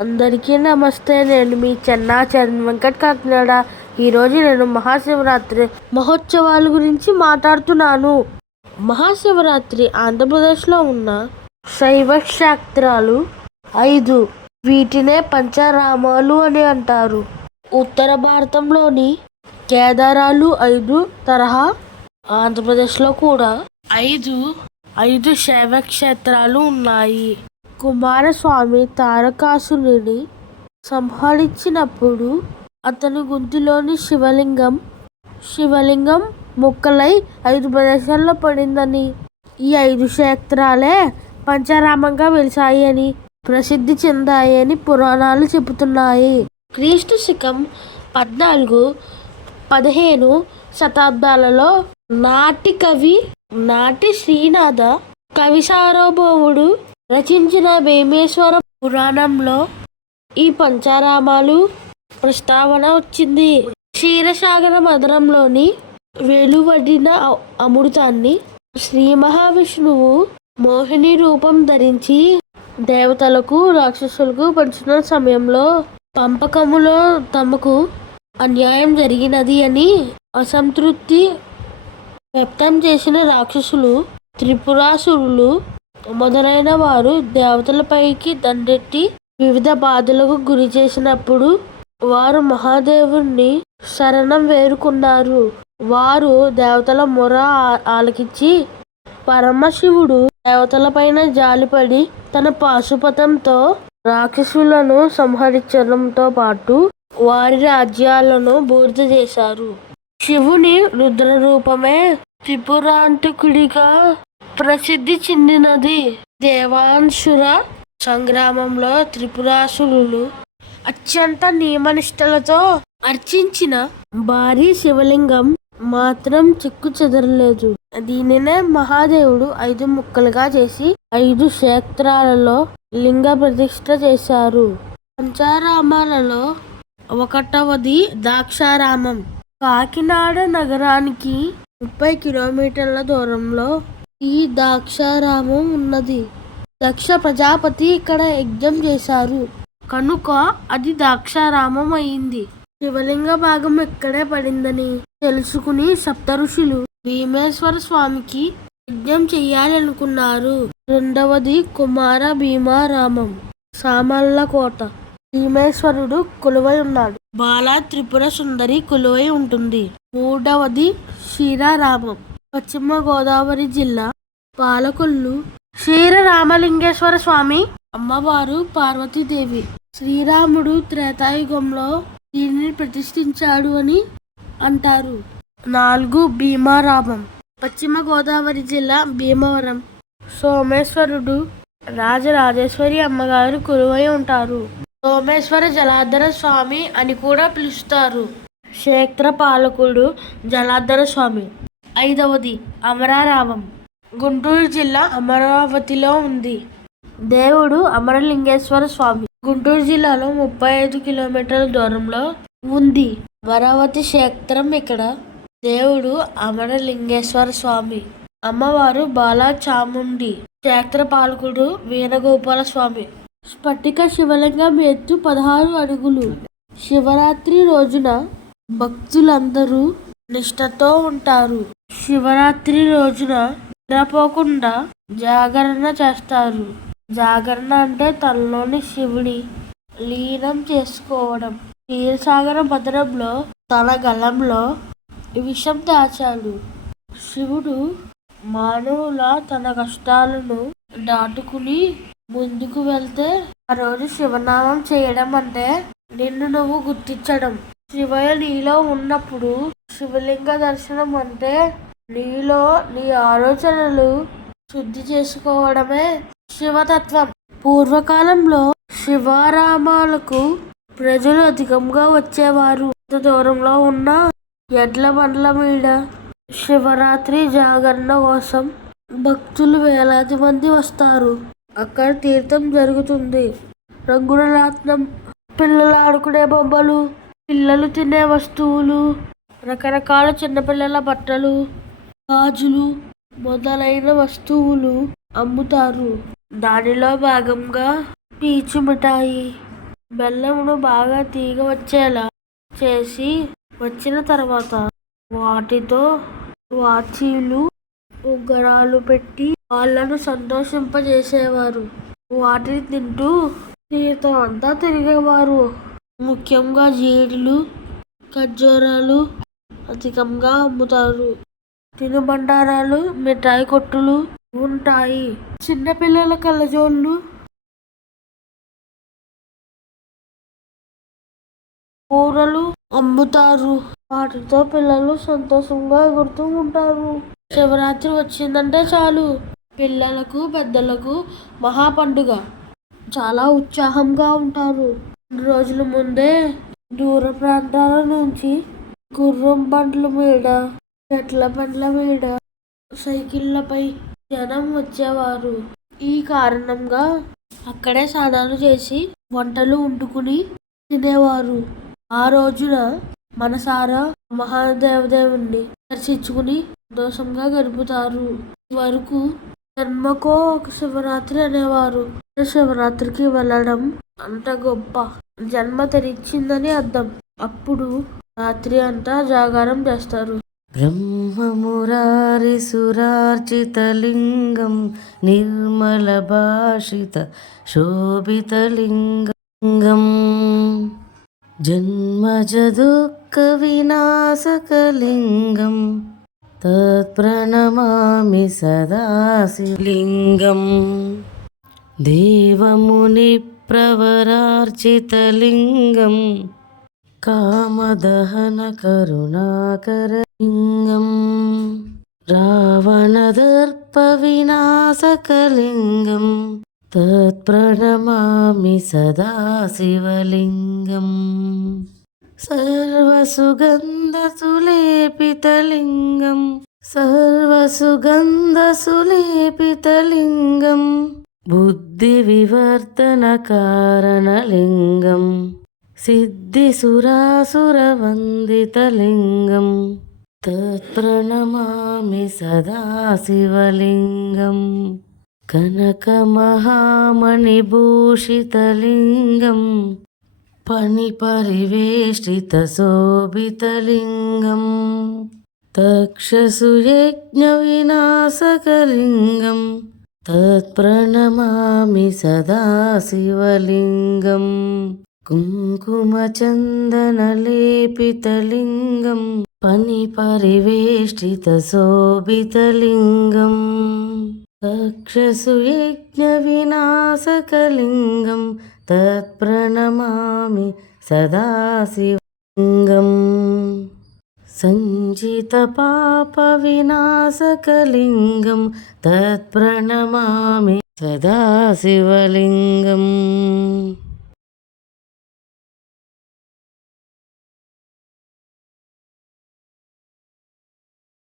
అందరికీ నమస్తే. నేను మీ చెన్నాచరణ్ వెంకట్ కాకినాడ. ఈరోజు నేను మహాశివరాత్రి మహోత్సవాల గురించి మాట్లాడుతున్నాను. మహాశివరాత్రి ఆంధ్రప్రదేశ్లో ఉన్న శైవ క్షేత్రాలు 5. వీటినే పంచారామాలు అని అంటారు. ఉత్తర భారతంలోని కేదారాలు 5 తరహా ఆంధ్రప్రదేశ్లో కూడా 5 శైవ క్షేత్రాలు ఉన్నాయి. కుమారస్వామి తారకాసురుడిని సంహరించినప్పుడు అతని గొంతులోని శివలింగం ముక్కలై 5 ప్రదేశాల్లో పడిందని, ఈ 5 క్షేత్రాలే పంచారామంగా వెలిశాయి అని ప్రసిద్ధి చెందాయని పురాణాలు చెబుతున్నాయి. క్రీస్తు శకం 14-15 శతాబ్దాలలో నాటి శ్రీనాథ కవి సార్వభౌముడు రచించిన భీమేశ్వర పురాణంలో ఈ పంచారామాలు ప్రస్తావన వచ్చింది. క్షీరసాగర మదనంలోని వెలువడిన అమృతాన్ని శ్రీ మహావిష్ణువు మోహిని రూపం ధరించి దేవతలకు రాక్షసులకు పంచిన సమయంలో పంపకములో తమకు అన్యాయం జరిగినది అని అసంతృప్తి వ్యక్తం చేసిన రాక్షసులు, త్రిపురాసురులు మొదలైన వారు దేవతలపైకి దండెత్తి వివిధ బాధలకు గురి చేసినప్పుడు వారు మహాదేవుణ్ణి శరణం వేడుకున్నారు. వారు దేవతల మొర ఆలకించి పరమశివుడు దేవతలపైన జాలిపడి తన పాశుపతంతో రాక్షసులను సంహరించడంతో పాటు వారి రాజ్యాలను బూడిద చేశారు. శివుని రుద్ర రూపమే త్రిపురాంతకుడిగా ప్రసిద్ధి చెందినది. దేవాసుర సంగ్రామంలో త్రిపురాసురులు అత్యంత నియమనిష్టలతో అర్చించిన భారీ శివలింగం మాత్రం చెక్కు చెదరలేదు. దీనినే మహాదేవుడు 5 ముక్కలుగా చేసి 5 క్షేత్రాలలో లింగ ప్రతిష్ఠ చేశారు. పంచారామాలలో 1వది ద్రాక్షారామం. కాకినాడ నగరానికి 30 కిలోమీటర్ల దూరంలో ఈ ద్రాక్షారామం ఉన్నది. దక్ష ప్రజాపతి ఇక్కడ యజ్ఞం చేశారు కనుక అది ద్రాక్షారామం అయింది. శివలింగ భాగం ఇక్కడే పడిందని తెలుసుకుని సప్తఋషులు భీమేశ్వర స్వామికి యజ్ఞం చెయ్యాలనుకున్నారు. 2వది కుమార భీమారామం. సామర్లకోట భీమేశ్వరుడు కొలువై ఉన్నాడు. బాల త్రిపుర సుందరి కొలువై ఉంటుంది. 3వది క్షీరారామం. పశ్చిమ గోదావరి జిల్లా పాలకొల్లు. క్షీరరామలింగేశ్వర స్వామి అమ్మవారు పార్వతీదేవి. శ్రీరాముడు త్రేతాయుగంలో దీనిని ప్రతిష్ఠించాడు అని అంటారు. 4 భీమారామం. పశ్చిమ గోదావరి జిల్లా భీమవరం. సోమేశ్వరుడు రాజరాజేశ్వరి అమ్మగారు కొలువై ఉంటారు. సోమేశ్వర జలాధర స్వామి అని కూడా పిలుస్తారు. క్షేత్ర పాలకుడు జలాధర స్వామి. 5వది అమరారామం. గుంటూరు జిల్లా అమరావతిలో ఉంది. దేవుడు అమరలింగేశ్వర స్వామి. గుంటూరు జిల్లాలో 35 కిలోమీటర్ల దూరంలో ఉంది. అమరావతి క్షేత్రం. ఇక్కడ దేవుడు అమరలింగేశ్వర స్వామి, అమ్మవారు బాలా చాముండి. క్షేత్ర పాలకుడు వేణుగోపాల స్వామి. స్ఫటిక శివలింగం ఎత్తు 16 అడుగులు. శివరాత్రి రోజున భక్తులందరూ నిష్ఠతో ఉంటారు. శివరాత్రి రోజున నిద్రపోకుండా జాగరణ చేస్తారు. జాగరణ అంటే తనలోని శివుని లీనం చేసుకోవడం. క్షీరసాగర మదనంలో తన గలంలో విషం దాచాడు. శివుడు మానవుల తన కష్టాలను దాటుకుని ముందుకు వెళ్తే ఆ రోజు శివనామం చేయడం అంటే నిన్ను నువ్వు గుర్తించడం. శివయ్య నీలో ఉన్నప్పుడు శివలింగ దర్శనం అంటే నీలో నీ ఆలోచనలు శుద్ధి చేసుకోవడమే శివతత్వం. పూర్వకాలంలో శివారామాలకు ప్రజలు అధికంగా వచ్చేవారు. దూరంలో ఉన్న ఎడ్ల బండ్ల మీద శివరాత్రి జాగరణ కోసం భక్తులు వేలాది మంది వస్తారు. అక్కడ తీర్థం జరుగుతుంది. రంగుల రాట్నం, పిల్లలు ఆడుకునే బొమ్మలు, పిల్లలు తినే వస్తువులు, రకరకాల చిన్నపిల్లల బట్టలు, గాజులు మొదలైన వస్తువులు అమ్ముతారు. దానిలో భాగంగా పీచు మిఠాయి, బెల్లమును బాగా తీగ వచ్చేలా చేసి వచ్చిన తర్వాత వాటితో వాచీలు ఉంగరాలు పెట్టి వాళ్ళను సంతోషింపజేసేవారు. వాటిని తింటూ జీవితం అంతా తిరిగేవారు. ముఖ్యంగా జీడులు ఖర్జూరాలు అధికంగా అమ్ముతారు. తినుబండారాలు మిఠాయి కొట్టులు ఉంటాయి. చిన్నపిల్లల కళ్ళజోళ్ళు కూరలు అమ్ముతారు. వాటితో పిల్లలు సంతోషంగా ఎగురుతూ ఉంటారు. శివరాత్రి వచ్చిందంటే చాలు పిల్లలకు పెద్దలకు మహా పండుగ. చాలా ఉత్సాహంగా ఉంటారు. 2 రోజుల ముందే దూర ప్రాంతాల నుంచి గుర్రం బండ్ల మీద చెట్ల బండ్ల మీద సైకిళ్లపై జనం వచ్చేవారు. ఈ కారణంగా అక్కడే స్నానాలు చేసి వంటలు వండుకుని తినేవారు. ఆ రోజున మనసారా మహాదేవదేవుణ్ణి దర్శించుకుని సంతోషంగా గడుపుతారు. వరకు జన్మకో ఒక శివరాత్రి అనేవారు. శివరాత్రికి వెళ్ళడం అంత గొప్ప. జన్మ తెరిచిందని అర్థం. అప్పుడు రాత్రి అంతా జాగారం చేస్తారు. బ్రహ్మమురారి సురార్చితలింగం నిర్మల భాషిత శోభితలింగం జన్మజదుఃఖ వినాశకలింగం తత్ప్రణమామి సదాశివలింగం దేవముని ప్రవరార్చితలింగం కామదహన కరుణాకరలింగం రావణదర్ప వినాశకలింగం తత్ప్రణమామి సదాశివలింగం సర్వసుగంధసులేపితలింగం సర్వసుగంధసులేపితలింగం బుద్ధివివర్ధనకారణలింగం సిద్ధిసురాసురవందితలింగం తత్ప్రణమామి సదాశివలింగం కనకమహామణిభూషితలింగం ఫణిపరివేష్టితశోభితలింగం తక్షసుయజ్ఞవినాశకలింగం తత్ప్రణమామి సదాశివలింగం కుంకుమచందనలేపితలింగం ఫణిపరివేష్టితశోభితలింగం తక్షసుయజ్ఞవినాశకలింగం తత్ప్రణమామి సదాశివలింగం సంచితపాపవినాశకలింగం తత్ప్రణమామి సదాశివలింగం